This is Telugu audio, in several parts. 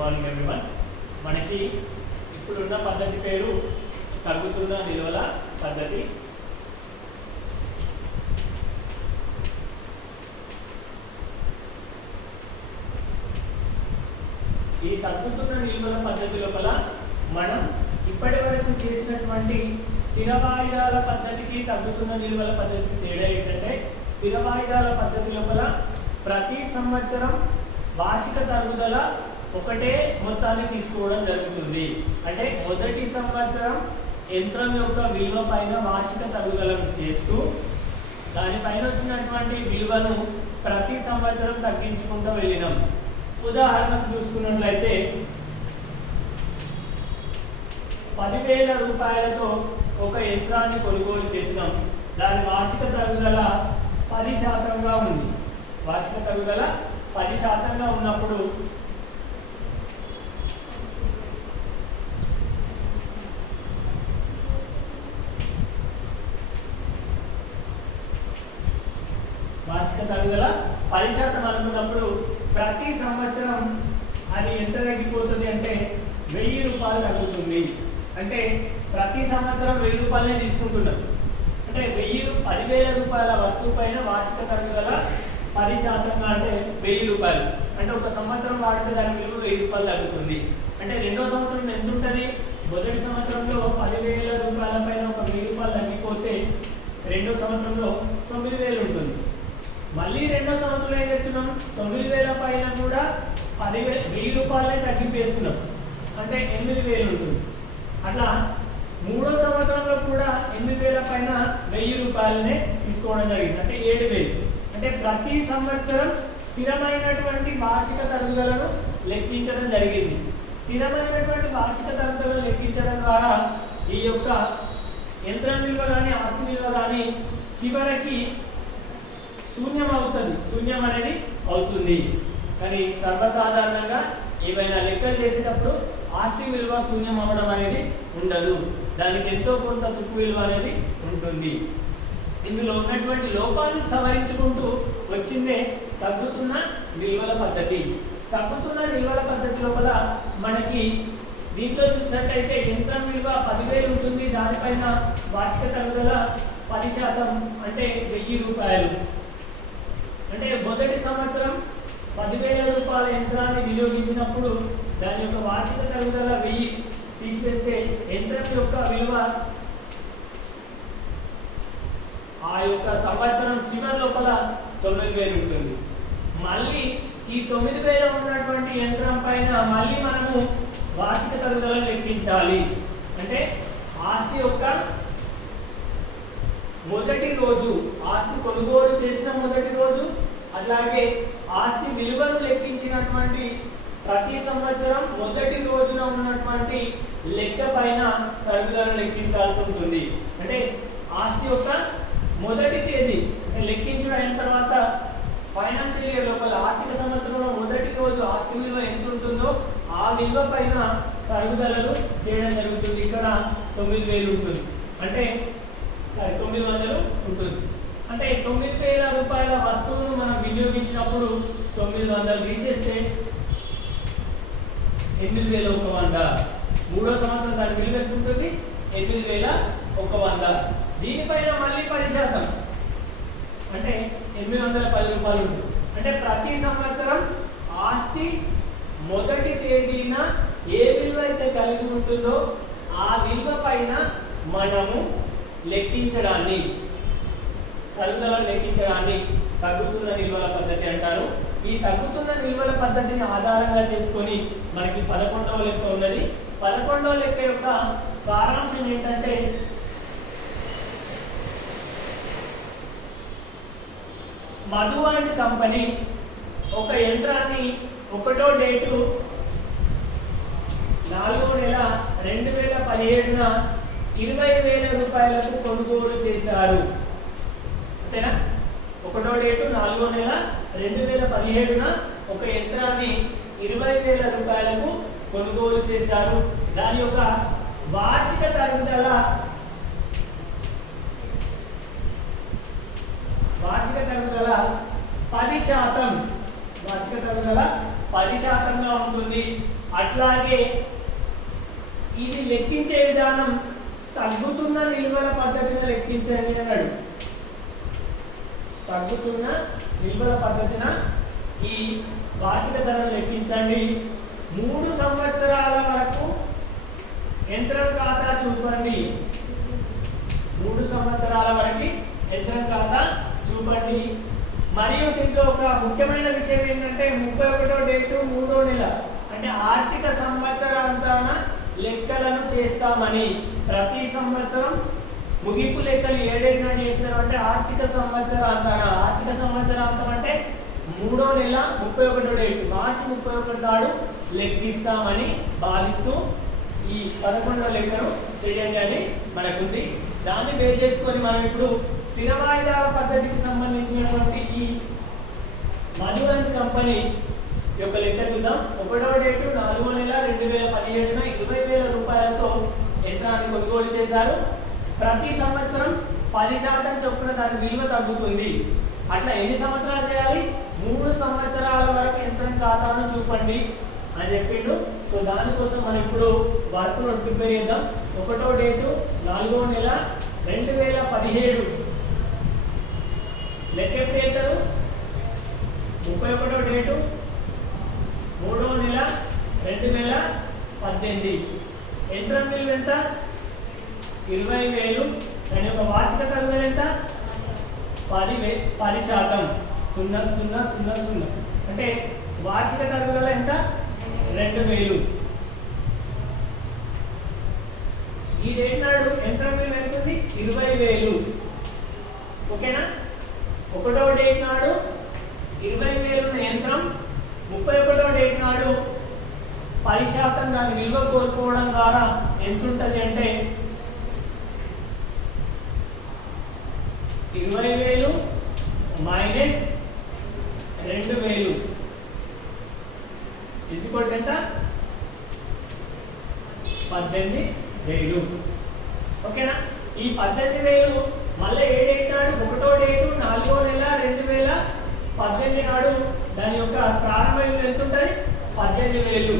Morning everyone. మనకి ఇప్పుడున్న పద్ధతి పేరు తగ్గుతున్న నిల్వల పద్ధతి. ఈ తగ్గుతున్న నిల్వల పద్ధతి లోపల మనం ఇప్పటి వరకు చేసినటువంటి స్థిర వాయిదాల పద్ధతికి తగ్గుతున్న నిల్వల పద్ధతికి తేడా ఏంటంటే, స్థిర వాయిదాల పద్ధతి లోపల ప్రతి సంవత్సరం వార్షిక తరుగుదల ఒకటే మొత్తాన్ని తీసుకోవడం జరుగుతుంది. అంటే మొదటి సంవత్సరం యంత్రం యొక్క విలువ పైన వార్షిక తరుగుదలను చేస్తూ దానిపైన వచ్చినటువంటి విలువను ప్రతి సంవత్సరం తగ్గించుకుంటూ వెళ్ళినాం. ఉదాహరణకు చూసుకున్నట్లయితే 10,000 రూపాయలతో ఒక యంత్రాన్ని కొనుగోలు చేసినాం. దాని వార్షిక తరుగుదల 10% ఉంది. వార్షిక తరుగుదల 10% ఉన్నప్పుడు వార్షిక తరుగుదల 10% అనుకున్నప్పుడు ప్రతి సంవత్సరం అది ఎంత తగ్గిపోతుంది అంటే 1,000 రూపాయలు తగ్గుతుంది. అంటే ప్రతి సంవత్సరం 1,000 రూపాయలనే తీసుకుంటున్నాం. అంటే 10,000 రూపాయల వస్తువు పైన వార్షిక తరుగుదల 10% అంటే 1,000 రూపాయలు. అంటే ఒక సంవత్సరం వాడితే దాని విలువ 1,000 రూపాయలు తగ్గుతుంది. అంటే రెండో సంవత్సరం ఎంత ఉంటుంది? మొదటి సంవత్సరంలో 10,000 రూపాయల పైన ఒక 1,000 రూపాయలు తగ్గిపోతే రెండో సంవత్సరంలో 9,000 ఉంటుంది. మళ్ళీ రెండో సంవత్సరంలో ఏం చెప్తున్నాం? 9,000 పైన కూడా 1,000 రూపాయలే తగ్గిపేస్తున్నాం. అంటే 8,000 ఉంటుంది. అట్లా మూడో సంవత్సరంలో కూడా 8,000 పైన 1,000 రూపాయలనే తీసుకోవడం జరిగింది. అంటే 7,000. అంటే ప్రతి సంవత్సరం స్థిరమైనటువంటి వార్షిక తరుగుదలను లెక్కించడం జరిగింది. స్థిరమైనటువంటి వార్షిక తరుగుదలను లెక్కించడం ద్వారా ఈ యొక్క యంత్రం విలువ కానీ ఆస్తి విలువ కానీ చివరికి శూన్యం అవుతుంది. శూన్యం అనేది అవుతుంది. కానీ సర్వసాధారణంగా ఏవైనా లెక్కలు చేసేటప్పుడు ఆస్తి విలువ శూన్యం అవ్వడం అనేది ఉండదు. దానికి ఎంతో కొంత తుక్కు విలువ అనేది ఉంటుంది. ఇందులో ఉన్నటువంటి లోపాన్ని సవరించుకుంటూ వచ్చిందే తగ్గుతున్న నిల్వల పద్ధతి. తగ్గుతున్న నిల్వల పద్ధతి లోపల మనకి దీంట్లో చూసినట్లయితే యంత్రం విలువ 10,000 ఉంటుంది. దానిపైన వార్షిక తరుగుదల 10% అంటే 1,000 రూపాయలు. అంటే మొదటి సంవత్సరం 10,000 రూపాయల యంత్రాన్ని వినియోగించినప్పుడు దాని యొక్క వార్షిక తరుగుదల 1,000 తీసివేస్తే యంత్రం యొక్క విలువ ఆ యొక్క సంవత్సరం చివరి లోపల 9,000 ఉంటుంది. మళ్ళీ ఈ 9,000 ఉన్నటువంటి యంత్రం పైన మళ్ళీ మనము వార్షిక తరుగుదలను లెక్కించాలి. అంటే ఆస్తి యొక్క మొదటి రోజు, ఆస్తి కొనుగోలు చేసిన మొదటి రోజు, అట్లాగే ఆస్తి విలువను లెక్కించినటువంటి ప్రతి సంవత్సరం మొదటి రోజున ఉన్నటువంటి లెక్క పైన తరుగుదలను లెక్కించాల్సి ఉంటుంది. అంటే ఆస్తి యొక్క మొదటి తేదీ లెక్కించడం అయిన తర్వాత ఫైనాన్షియల్ ఇయర్ లోపల ఆర్థిక సంవత్సరంలో మొదటి రోజు ఆస్తి విలువ ఎంత ఉంటుందో ఆ విలువ పైన తరుగుదలలు చేయడం జరుగుతుంది. ఇక్కడ 9,000 ఉంటుంది. అంటే 900 ఉంటుంది. అంటే 9,000 రూపాయల వస్తువును మనం వినియోగించినప్పుడు 900 తీసేస్తే 8,100. మూడో సంవత్సరం దాని విలువ ఎంత ఉంటుంది? 8,100. దీనిపైన మళ్ళీ 10% అంటే 810 రూపాయలు ఉంటుంది. అంటే ప్రతి సంవత్సరం ఆస్తి మొదటి తేదీన ఏ విలువ అయితే కలిగి ఉంటుందో ఆ విలువ పైన మనము లెక్కించడాన్ని, తరుగుదలను లెక్కించడాన్ని తగ్గుతున్న నిల్వల పద్ధతి అంటారు. ఈ తగ్గుతున్న నిల్వల పద్ధతిని ఆధారంగా చేసుకొని మనకి 11వ లెక్క ఉన్నది. 11వ లెక్క యొక్క సారాంశం ఏంటంటే, మధు అండ్ కంపెనీ ఒక యంత్రాన్ని 1వ డేటు 4వ నెల 2017న 20,000 రూపాయలకు కొనుగోలు చేశారు. అంతేనా? 1వ డేటు 4వ నెల 2017న ఒక యంత్రాన్ని 20,000 రూపాయలకు కొనుగోలు చేశారు. దాని యొక్క వార్షిక తరుగుదల 10%. వార్షిక తరుగుదల 10%గా ఉంటుంది. అట్లాగే ఇది లెక్కించే విధానం తగ్గుతున్న నిల్వల పద్ధతిని లెక్కించండి అన్నాడు. తగ్గుతున్న నిల్వల పద్ధతిన ఈ వార్షిక ధరను లెక్కించండి. 3 సంవత్సరాల వరకు యంత్రం ఖాతా చూపండి. 3 సంవత్సరాల వరకు యంత్రం ఖాతా చూపండి. మరియు దీంట్లో ఒక ముఖ్యమైన విషయం ఏంటంటే 31వ డేటు 3వ నెల అంటే ఆర్థిక సంవత్సరాంతాన లెక్కలను చేస్తామని. ప్రతి సంవత్సరం ముగింపు లెక్కలు ఏ డేట్ నాడు చేస్తారంటే ఆర్థిక సంవత్సరాంతాన. ఆర్థిక సంవత్సరాంతం అంటే 3వ నెల 31వ డేట్ మార్చి 31 నాడు లెక్కిస్తామని భావిస్తూ ఈ 11వ లెక్కను చేయండి అని మనకుంది. దాన్ని బేస్ చేసుకొని మనం ఇప్పుడు స్థిర వాయిదాల పద్ధతికి సంబంధించినటువంటి ఈ మధురంత్ కంపెనీ యొక్క లెక్క చూద్దాం. 1వ డేటు 4వ నెల 2017న 20,000 రూపాయలతో యంత్రాన్ని కొనుగోలు చేశారు. ప్రతి సంవత్సరం 10% చొప్పున దాని విలువ తగ్గుతుంది. అట్లా ఎన్ని సంవత్సరాలు చేయాలి? 3 సంవత్సరాల వరకు యంత్రం ఖాతాను చూపండి అని చెప్పిండు. సో దానికోసం మనం ఇప్పుడు వర్క్ నోట్ ప్రిపేర్ చేద్దాం. 1వ డేటు 4వ నెల 2017 లెక్క ఎప్పుడు చేస్తారు? 31వ డేటు 3వ నెల 2018. యంత్రం విలువ ఎంత? 20,000. దాని యొక్క వార్షిక తరుగుదల ఎంత? 10%. 0,000 అంటే వార్షిక తరుగుదల ఎంత? 2,000. ఈ డేట్ నాడు యంత్రం విలువ ఎంత ఉంది? 20,000. ఓకేనా? 1వ డేట్ నాడు 20,000 ఉన్న యంత్రం 31వ డేట్ నాడు 10% దాని విలువ కోల్పోవడం ద్వారా ఎంత ఉంటుంది అంటే 20,000 మైనస్ 2,000 ఈక్వల్ ఎంత? 18,000. ఓకేనా? ఈ 18,000 మళ్ళీ ఏ డేట్ నాడు? 1వ డేటు 4వ నెల 2018 నాడు దాని యొక్క ప్రారంభ విలువ ఎంత ఉంటుంది? 18,000.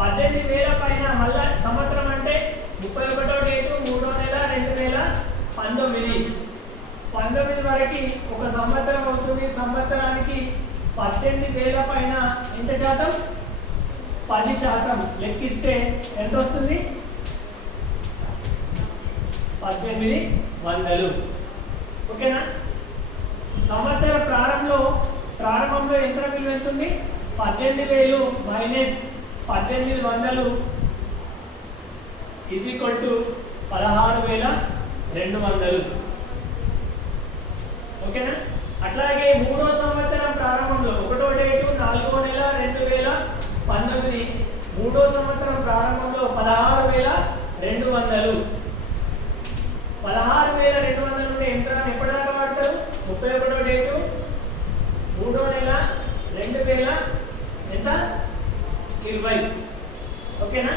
18,000 పైన మళ్ళీ సంవత్సరం అంటే 31వ డేటు 3వ నెల 2019 వరకు ఒక సంవత్సరం అవుతుంది. సంవత్సరానికి 18,000 పైన ఎంత శాతం? 10% లెక్కిస్తే ఎంత వస్తుంది? 1,800. ఓకేనా? సంవత్సర ప్రారంభంలో యంత్ర విలువ ఎంత ఉంది? 18,000 మైనస్ 1,800 ఈజ్ ఈక్వల్ టు 16,200. ఓకేనా? అట్లాగే 3వ సంవత్సరం ప్రారంభంలో 1వ డేటు 4వ నెల 2019 3వ సంవత్సరం ప్రారంభంలో 16,200. 16,200 నుండి యంత్రాన్ని ఎప్పటిదాకా వాడతారు? 31వ డేటు 3వ నెల 2020. ఓకేనా?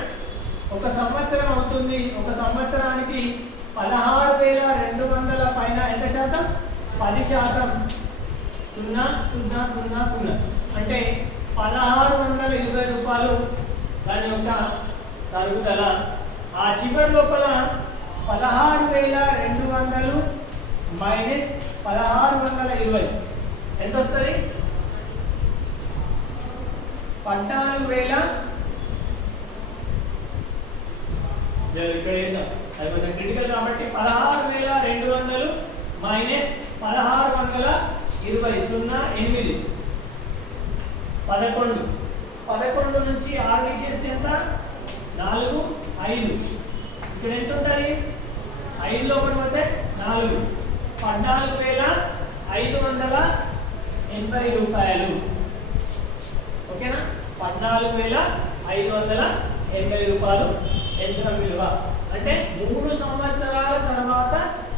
ఒక సంవత్సరం అవుతుంది. ఒక సంవత్సరానికి 16,200 పైన ఎంత శాతం? 10%. 0,000 అంటే 1,620 రూపాయలు దాని యొక్క తరుగుదల. ఆ చివరి లోపల 16,200 మైనస్ 1,620 ఎంత వస్తుంది? 14,000. ఇక్కడ అది కొంచెం క్రిటికల్ కాబట్టి 16,200 మైనస్ 1,620 0,8 11 నుంచి 6 తీసేస్తే ఎంత? 4 5. ఇక్కడ ఎంత ఉంటుంది? 5 లోపల పోతే 4. 14,580 రూపాయలు. ఓకేనా? 14,580 రూపాయలు యంత్రం విలువ. అంటే 3 సంవత్సరాల తర్వాత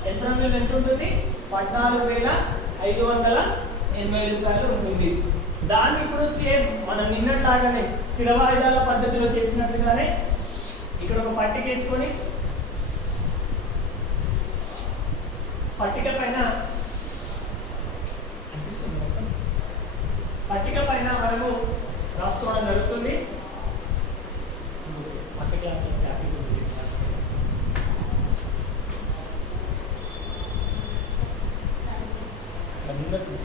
యంత్రం విలువ ఎంత ఉంటుంది? 14,580 రూపాయలు ఉంటుంది. దాన్ని ఇప్పుడు సేమ్ మనం నిన్నట్లాగానే స్థిర వాయిదాల పద్ధతిలో చేసినట్టుగానే ఇక్కడ ఒక పట్టిక వేసుకొని పట్టిక పైన మనము రాసుకోవడం జరుగుతుంది. పక్క క్లాస్లో ప్రాక్టీస్ ఉంది అందరూ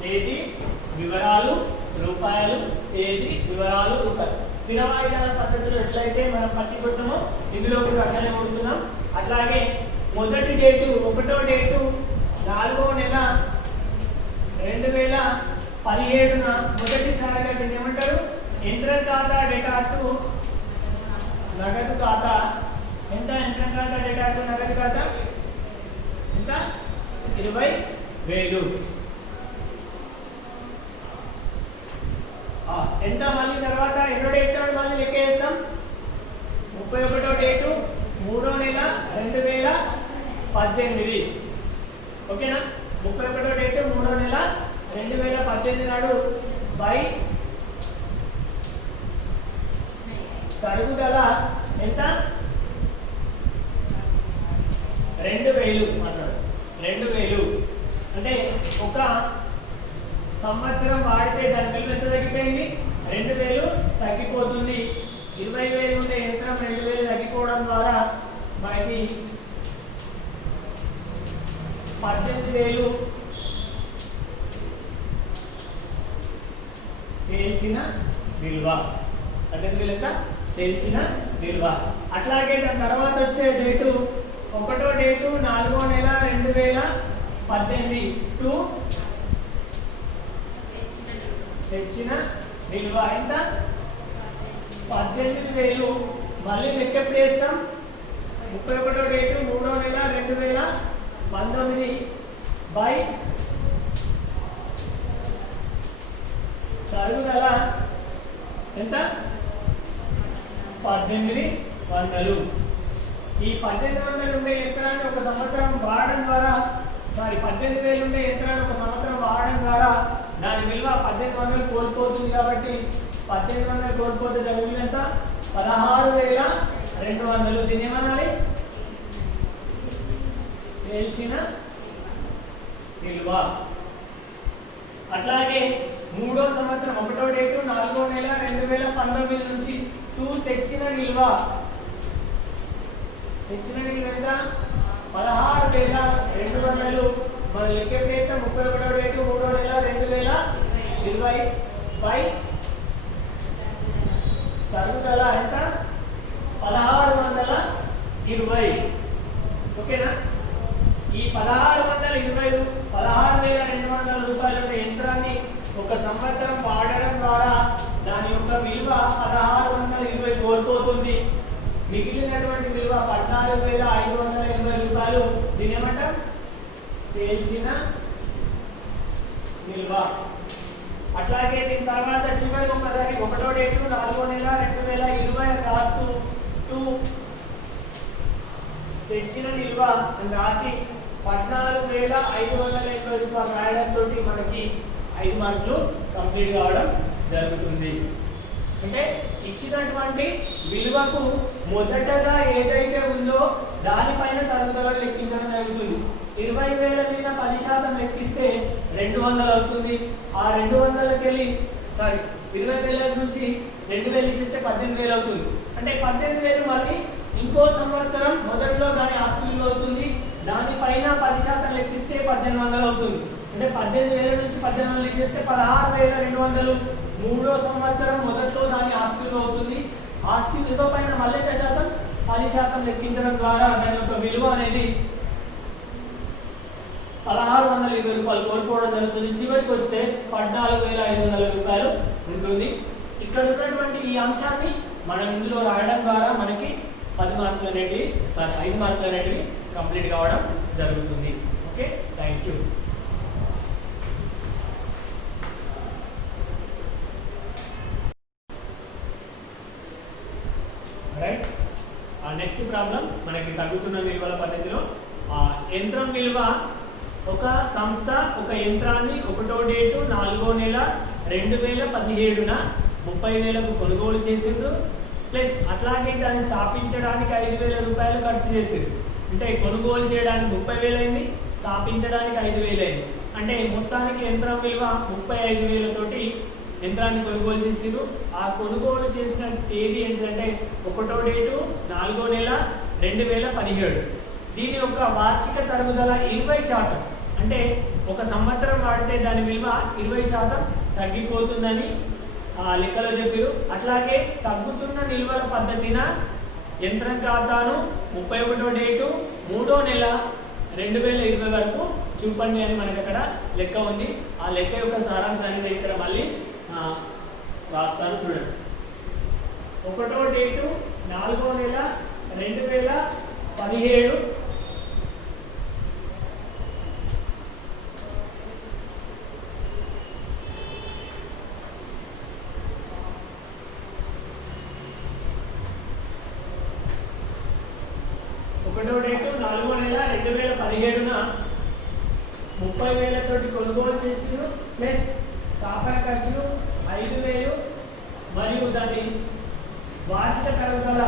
తేదీ వివరాలు రూపాయలు, తేదీ వివరాలు రూపాయలు. స్థిర వాయిదాల పద్ధతిలో ఎట్లయితే మనం పట్టి కొట్టామో ఇందులో కూడా అట్లనే కొడుతున్నాం. అట్లాగే మొదటి డేటు 1వ డేటు 4వ నెల 2017న మొదటిసారిగా దీన్ని ఏమంటారు? ఎంట్రన్ ఖాతా డేటా టు నగదు ఖాతా. ఎంత ఎంట్రన్ ఖాతా డేటా టు నగదు ఖాతా? ఎంత? 20,000. ఎంత? మళ్ళీ తర్వాత ఎన్నో డేట్ నాడు మళ్ళీ లెక్క వేస్తాం. 31వ డేటు 3వ నెల 2018. ఓకేనా? 31వ డేటు 3వ నెల 2018 నాడు బై తరుగుదల ఎంత? 2000. మాట్లాడు. 2000 అంటే ఒక సంవత్సరం వాడితే దాని విలువ ఎంత తగ్గిపోయింది? 2000 తగ్గిపోతుంది. 20,000 ఉండే యంత్రం 2000 తగ్గిపోవడం ద్వారా మనకి 18,000 తెలిసిన విలువ. 18,000 ఎంత? తెలిసిన విలువ. అట్లాగే దాని తర్వాత వచ్చే డేటు 1వ డేటు 4వ నెల 2018 టు తెచ్చిన విలువ ఎంత? 18,000. మళ్ళీ లెక్క ఎప్పుడు వేస్తాం? 31వ డేటు 3వ నెల 2019 బై తరుగుదల ఎంత? 18,100. ఈ 18,100 ఉండే యంత్రాన్ని ఒక సంవత్సరం వాడడం ద్వారా 18,000 ఉండే యంత్రాన్ని ఒక సంవత్సరం వాడడం ద్వారా దాని విలువ 18,100 కోల్పోతుంది. కాబట్టి 18,100 కోల్పోతే దాని విలువ ఎంత? 16,200. దీన్ని ఏమనాలి? తెలిసిన విలువ. అట్లాగే 3వ సంవత్సరం 1వ డేటు 4వ నెల 2019 నుంచి తెచ్చిన విలువ. తెచ్చిన విలువ ఎంత? 16,200. మన లెక్క ఎప్పుడైతే 31వ డేటు 3వ నెల 2020 బై తరుగుదల ఎంత? 1620. ఓకేనా? ఈ 1620 16,200 రూపాయల యంత్రాన్ని ఒక సంవత్సరం వాడడం ద్వారా దాని యొక్క విలువ 1620 కోల్పోతుంది. మిగిలినటువంటి విలువ 14,580 రూపాయలు. దీని ఏమంటాం? తేల్చిన విలువ. అట్లాగే దీని తర్వాత చివరి ఒకసారి 1వ డేటు 4వ నెల 2020 రాస్తూ తెచ్చిన విలువ రాసి 14,580 రూపాయలు రాయడంతో మనకి 5 మార్కులు కంప్లీట్ కావడం జరుగుతుంది. అంటే ఇచ్చినటువంటి విలువకు మొదటగా ఏదైతే ఉందో దానిపైన తరుగుదల లెక్కించడం జరుగుతుంది. 20,000 మీద 10% లెక్కిస్తే 200 అవుతుంది. ఆ 200కి వెళ్ళి సారీ 20,000 నుంచి 2,000 ఇస్తే 18,000 అవుతుంది. అంటే 18,000 మళ్ళీ ఇంకో సంవత్సరం మొదట్లో దాని ఆస్తి విలువ అవుతుంది. దానిపైన 10% లెక్కిస్తే 1800 అవుతుంది. అంటే 18,000 నుంచి 1800 తీసేస్తే 16,200 మూడో సంవత్సరం మొదట్లో దాని ఆస్తి విలువ అవుతుంది. ఆస్తి విలువ పైన మళ్ళీ ఎంత శాతం 10% లెక్కించడం ద్వారా దాని యొక్క విలువ అనేది 1620 రూపాయలు కోల్పోవడం జరుగుతుంది. చివరికి వస్తే 14,500 రూపాయలు ఉంటుంది. ఇక్కడ ఉన్నటువంటి ఈ అంశాన్ని మనం ఇందులో రాయడం ద్వారా మనకి 10 మార్కులు అనేటివి 5 మార్కులు అనేటివి కంప్లీట్ కావడం జరుగుతుంది. Okay, thank you. Right, next problem మనకి తగ్గుతున్న విలువల పద్ధతిలో యంత్రం విలువ ఒక సంస్థ ఒక యంత్రాన్ని 1వ డేటు 4వ నెల 2017న 30,000కు కొనుగోలు చేసిండ్రు. ప్లస్ అట్లాగే దాన్ని స్థాపించడానికి 5,000 రూపాయలు ఖర్చు చేసిండ్రు. అంటే కొనుగోలు చేయడానికి 30,000 అయింది, స్థాపించడానికి 5,000 అయింది. అంటే మొత్తానికి యంత్రం విలువ 35,000 తోటి యంత్రాన్ని కొనుగోలు చేసిండ్రు. ఆ కొనుగోలు చేసిన తేదీ ఏంటంటే 1వ డేటు 4వ నెల 2017. దీని యొక్క వార్షిక తరుగుదల 20%. అంటే ఒక సంవత్సరం వాడితే దాని విలువ 20% తగ్గిపోతుందని లెక్కలో చెప్పారు. అట్లాగే తగ్గుతున్న నిల్వల పద్ధతిన యంత్రం ఖాతాను 31వ డేటు 3వ నెల 2020 వరకు చూపండి అని మనకి అక్కడ లెక్క ఉంది. ఆ లెక్క యొక్క సారాంశాన్ని ఇక్కడ మళ్ళీ రాస్తాను చూడండి. 1వ డేటు 4వ నెల 2017 1వ డేటు 4వ నెల 2017న 30,000 తోటి కొనుగోలు చేసారు. ప్లస్ స్థాపన ఖర్చులు 5,000 మరియు దాని వార్షిక తరుగుదల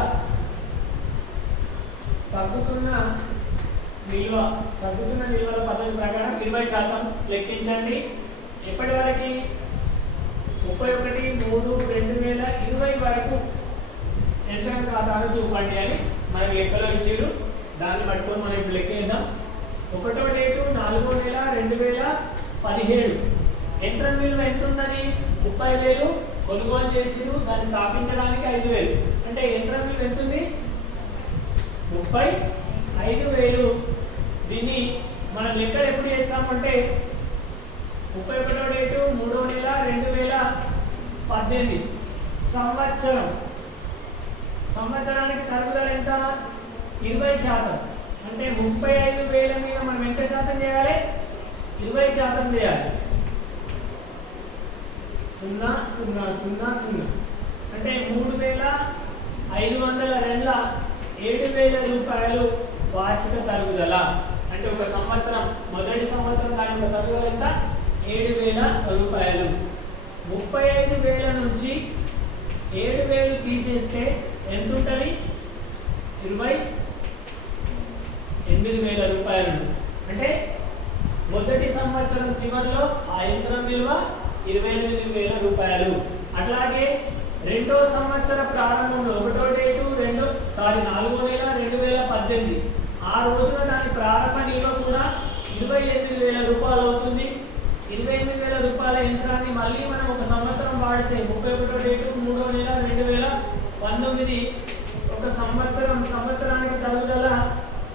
తగ్గుతున్న నిల్వల పద్ధతి ప్రకారం 20% లెక్కించండి. ఎప్పటి వరకు 31/3/2020 వరకు యంత్రం ఖాతాను చూపండి అని మనకి లెక్కలో ఇచ్చారు. దాన్ని పట్టుకొని మనం ఇప్పుడు లెక్కేద్దాం. 1వ డేటు 4వ నెల 2017 యంత్రం విలువ ఎంత ఉన్నది 30,000 కొనుగోలు చేసిరు. దాన్ని స్థాపించడానికి 5,000. అంటే యంత్రం విలువ ఎంత ఉంది 35,000. దీన్ని మనం లెక్కలు ఎప్పుడు చేస్తామంటే 31వ డేటు 3వ నెల 2018 సంవత్సరానికి తరుగుదల ఎంత 20%. అంటే 35,000 మీద మనం ఎంత శాతం చేయాలి 20% చేయాలి. 0,0,0,0 అంటే 3,500 7,000 రూపాయలు వార్షిక తరుగుదల. అంటే ఒక సంవత్సరం మొదటి సంవత్సరం దాని యొక్క తరుగుదల ఎంత 7,000 రూపాయలు. 35,000 నుంచి 7,000 తీసేస్తే ఎంత ఉంటుంది 28,000 రూపాయలు. అంటే మొదటి సంవత్సరం చివరిలో ఆ యంత్రం విలువ 28,000 రూపాయలు. అట్లాగే రెండో సంవత్సర ప్రారంభంలో 1వ డేటు 4వ నెల 2018 ఆ రోజున దాని ప్రారంభ నిల్వ కూడా 28,000 రూపాయలు అవుతుంది. 28,000 రూపాయల యంత్రాన్ని మళ్ళీ మనం ఒక సంవత్సరం వాడితే 31వ డేటు 3వ నెల 2019 ఒక సంవత్సరానికి తరుగుదల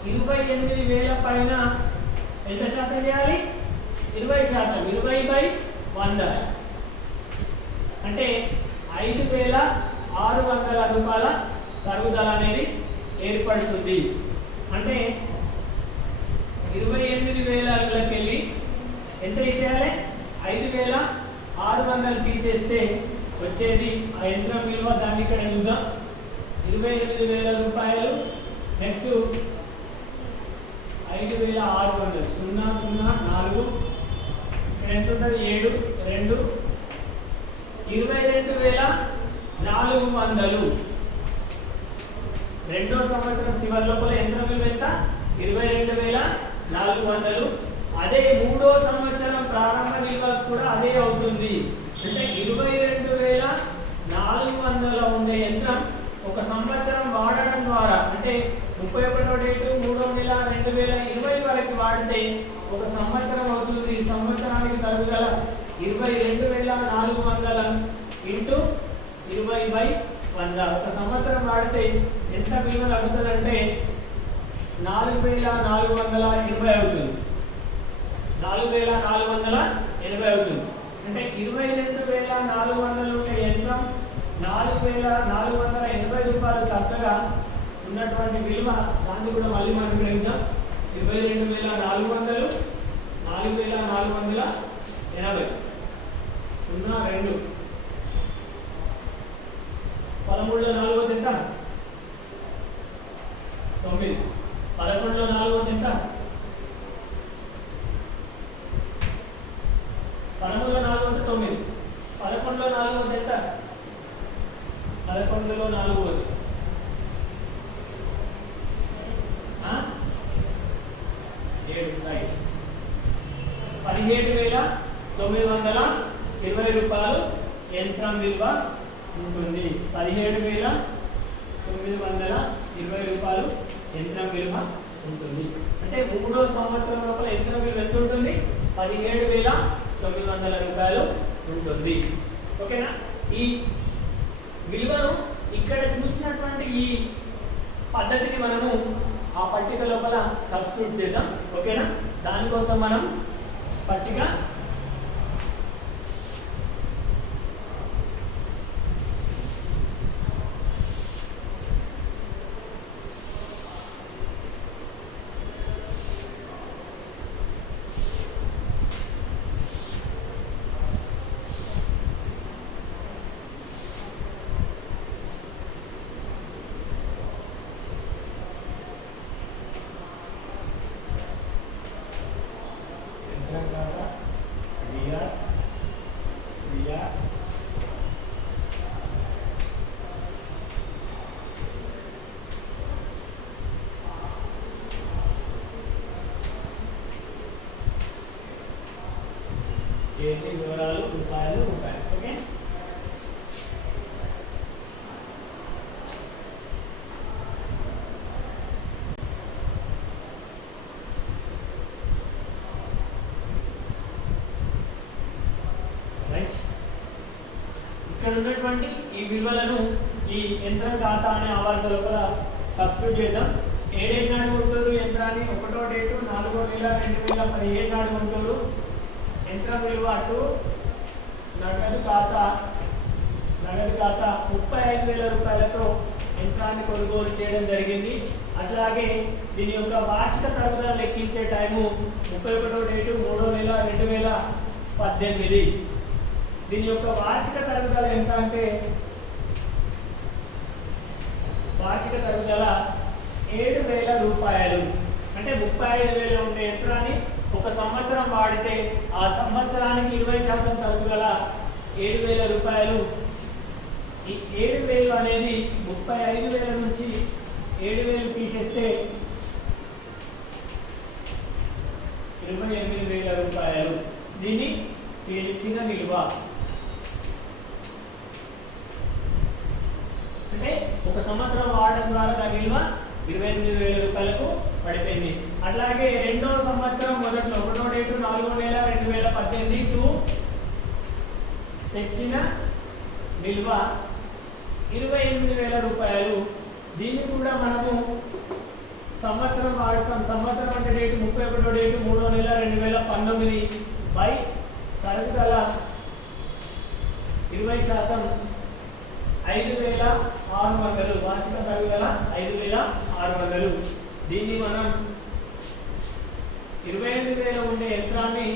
28,000 పైన ఎంత శాతం చేయాలి 20%. 20/100 అంటే 5,600 రూపాయల తరుగుదల అనేది ఏర్పడుతుంది. అంటే 28,000కి వెళ్ళి ఎంత తీసేయాలి 5,600 తీసేస్తే వచ్చేది ఆ యంత్రం విలువ. దాన్ని ఇక్కడ చూద్దాం 28,000 రూపాయలు. నెక్స్ట్ 5,600 0,0,4 ఇక్కడ ఎంత ఉంటుంది 7 2 22,400. రెండో సంవత్సరం చివరి లోపల యంత్రం విలువ ఎంత 22,400. అదే మూడో సంవత్సరం ప్రారంభ నిల్వ కూడా అదే అవుతుంది. అంటే 22,400 ఉండే యంత్రం ఒక సంవత్సరం వాడడం ద్వారా అంటే 31వ డేటు 3వ నెల 2020 వరకు వాడితే ఒక సంవత్సరం అవుతుంది. సంవత్సరానికి తరుగుదల 22,400 ఇంటూ 20/100. ఒక సంవత్సరం వాడితే ఎంత విలువ తగ్గుతుందంటే 4,480 అవుతుంది. 4,480 అవుతుంది. అంటే 22,400 ఉండే యంత్రం 4,480 రూపాయలు తగ్గగా ఉన్నటువంటి విలువ దాన్ని కూడా మళ్ళీ మనం గ్రహిద్దాం. 22,400 4,480 02 13లో 4 ఎంత 9 11లో 4 ఎంత 13లో 4 ఎంత 9 11లో 4 ఎంత 11లో 4 7 రైట్ 17,920 రూపాయలు యంత్రం విలువ ఉంటుంది. 17,920 రూపాయలు యంత్రం విలువ ఉంటుంది. అంటే 3వ సంవత్సరం లోపల యంత్రం విలువ ఎంత ఉంటుంది? 17,900 రూపాయలు ఉంటుంది. ఓకేనా? ఈ విలువను ఇక్కడ చూసినటువంటి ఈ పద్ధతిని మనము ఆ పట్టిక లోపల సబ్స్టిట్యూట్ చేద్దాం. ఓకేనా? దానికోసం మనం పట్టిక వివరాలు రూపాయలు. Okay, right. ఇక్కడ ఉన్నటువంటి ఈ విలువలను ఈ యంత్రం ఖాతా అనే ఆవర్త లోపల సబ్స్టిట్యూట్ చేద్దాం. ఏ డేట్ నాడు కొంటారు యంత్రాన్ని? 1వ డేటు 4వ నెల 2017 నాడు కొంటారు. యంత్రం విలువ అటు నగదు ఖాతా 35,000 రూపాయలతో యంత్రాన్ని కొనుగోలు చేయడం జరిగింది. అట్లాగే దీని యొక్క వార్షిక తరుగుదల లెక్కించే టైము 31వ డేటు 3వ నెల 2018. దీని యొక్క వార్షిక తరుగుదల ఎంత అంటే వార్షిక తరుగుదల 7,000 రూపాయలు. అంటే 35,000 ఉండే యంత్రాన్ని ఒక సంవత్సరం వాడితే ఆ సంవత్సరానికి 20% తరుగుదల 7,000 రూపాయలు. ఈ 7,000 అనేది 35,000 నుంచి 7,000 తీసేస్తే 28,000 రూపాయలు. దీన్ని తెలిసిన విలువ. అంటే ఒక సంవత్సరం వాడడం ద్వారా దాని విలువ 28,000 రూపాయలకు పడిపోయింది. అట్లాగే 2వ సంవత్సరం మొదట్లో 1వ డేటు 4వ నెల 2018 టు తెచ్చిన విలువ 28,000 రూపాయలు. దీన్ని కూడా మనము సంవత్సరం వాడతాం. సంవత్సరం అంటే డేటు 31వ డేటు 3వ నెల 2019 బై తరుగుదల 20% 5,600. వార్షిక తరుగుదల 5,600. దీన్ని మనం 28,000 ఉండే యంత్రాన్ని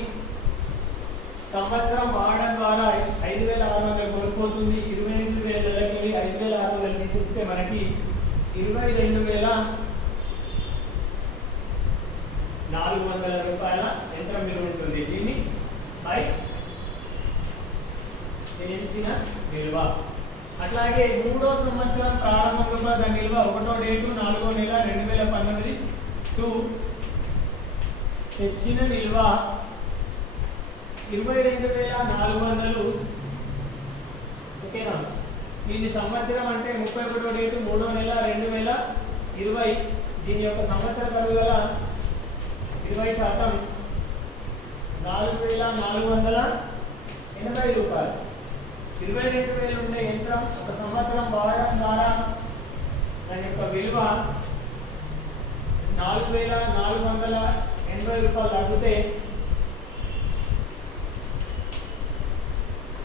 సంవత్సరం వాడడం ద్వారా 5,600 కోల్పోతుంది. 28,000 5,600 తీసేస్తే మనకి 22,400 రూపాయల యంత్రం విలువ ఉంటుంది. దీన్ని బై తెలిసిన విలువ. అట్లాగే 3వ సంవత్సరం ప్రారంభంలో దాని విలువ 1వ డేటు 4వ నెల 2019 టు తెచ్చిన విలువ 22,400 ఓకేనా? దీని సంవత్సరం అంటే 31వ డేటు 3వ నెల 2020. దీని యొక్క సంవత్సర తరుగుదల 20%, 4,480 రూపాయలు. 22,000 ఉండే యంత్రం ఒక సంవత్సరం వాడడం ద్వారా దాని యొక్క విలువ 4,480 రూపాయలు తగ్గితే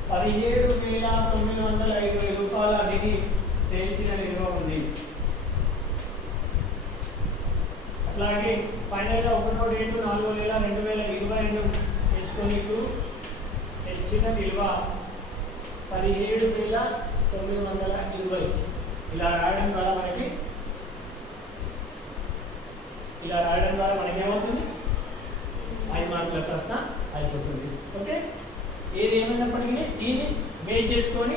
17,950 రూపాయల నిధి తేల్చిన నిల్వ ఉంది. అట్లాగే ఫైనల్గా 1వ డేటు 4,2022 తీసుకొని తెచ్చిన నిల్వ 17,920. ఇలా రాయడం ద్వారా మనకి ఏమవుతుంది? 5 మార్కుల ప్రశ్న అయిపోతుంది. ఓకే, ఏది ఏమైనప్పటికీ దీన్ని బేస్ చేసుకొని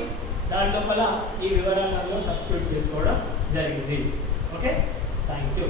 దాని లోపల ఈ వివరాలలో సబ్స్క్రైబ్ చేసుకోవడం జరిగింది. Okay, thank you.